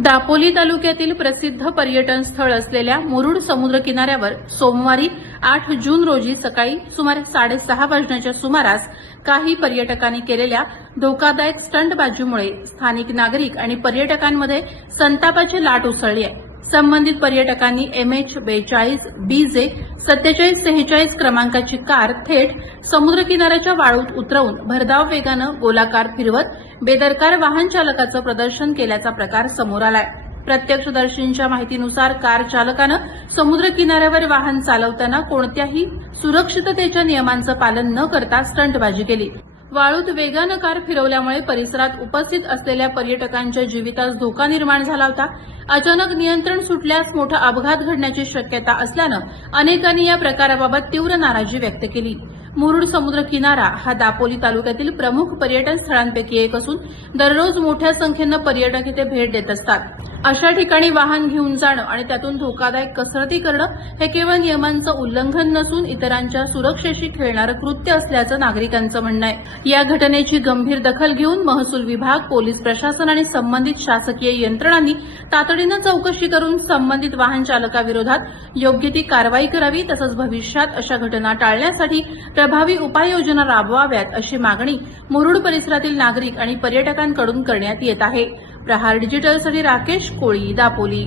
दापोली तालुक्यातील प्रसिद्ध पर्यटन स्थळ असलेल्या मुरुड समुद्र किनाऱ्यावर सोमवारी 8 जून रोजी सकाळी सुमारे 6:30 वाजण्याच्या सुमारास काही पर्यटकांनी केलेल्या धोकादायक स्टंटबाजीमुळे स्थानिक नागरिक आणि पर्यटकांमध्ये संतापाची लाट उसळली आहे। संबंधित पर्यटकांनी MH42 BJ 4746 क्रमांकाची कार थेट समुद्र किनाऱ्याच्या वाळूत उतरवून भरधाव वेगानं गोलाकार फिरवत बेदरकार वाहन चालकाचं प्रदर्शन केल्याचा प्रकार समोर आलाय। प्रत्यक्षदर्शींच्या माहितीनुसार कार चालकानं समुद्र किनाऱ्यावर वाहन चालवताना कोणत्याही सुरक्षिततेच्या नियमांचं पालन न करता स्टंटबाजी केली। वाळूत वेगानं कार फिरवल्यामुळे परिसरात उपस्थित असलेल्या पर्यटकांच्या जीवितास धोका निर्माण झाला होता। अचानक नियंत्रण सुटल्यास मोठा अपघात घडण्याची शक्यता असल्यानं अनेकांनी या प्रकाराबाबत तीव्र नाराजी व्यक्त केली। मुरुड समुद्र किनारा हा दापोली तालुक्यातील प्रमुख पर्यटन स्थळांपैकी एक असून दररोज मोठ्या संख्येनं पर्यटक इथे भेट देत असतात। अशा ठिकाणी वाहन घेऊन जाणं आणि त्यातून धोकादायक कसरती करणं हे केवळ नियमांचं उल्लंघन नसून इतरांच्या सुरक्षेशी खेळणारं कृत्य असल्याचं नागरिकांचं म्हणणं आहे। या घटनेची गंभीर दखल घेऊन महसूल विभाग, पोलीस प्रशासन आणि संबंधित शासकीय यंत्रणांनी तातडीनं चौकशी करून संबंधित वाहन चालकाविरोधात योग्य ती कारवाई करावी, तसंच भविष्यात अशा घटना टाळण्यासाठी प्रभावी उपाययोजना राबवाव्यात अशी मागणी मुरुड परिसरातील नागरिक आणि पर्यटकांकडून करण्यात येत आहे। प्रहार डिजिटलसाठी राकेश कोळी, दापोली।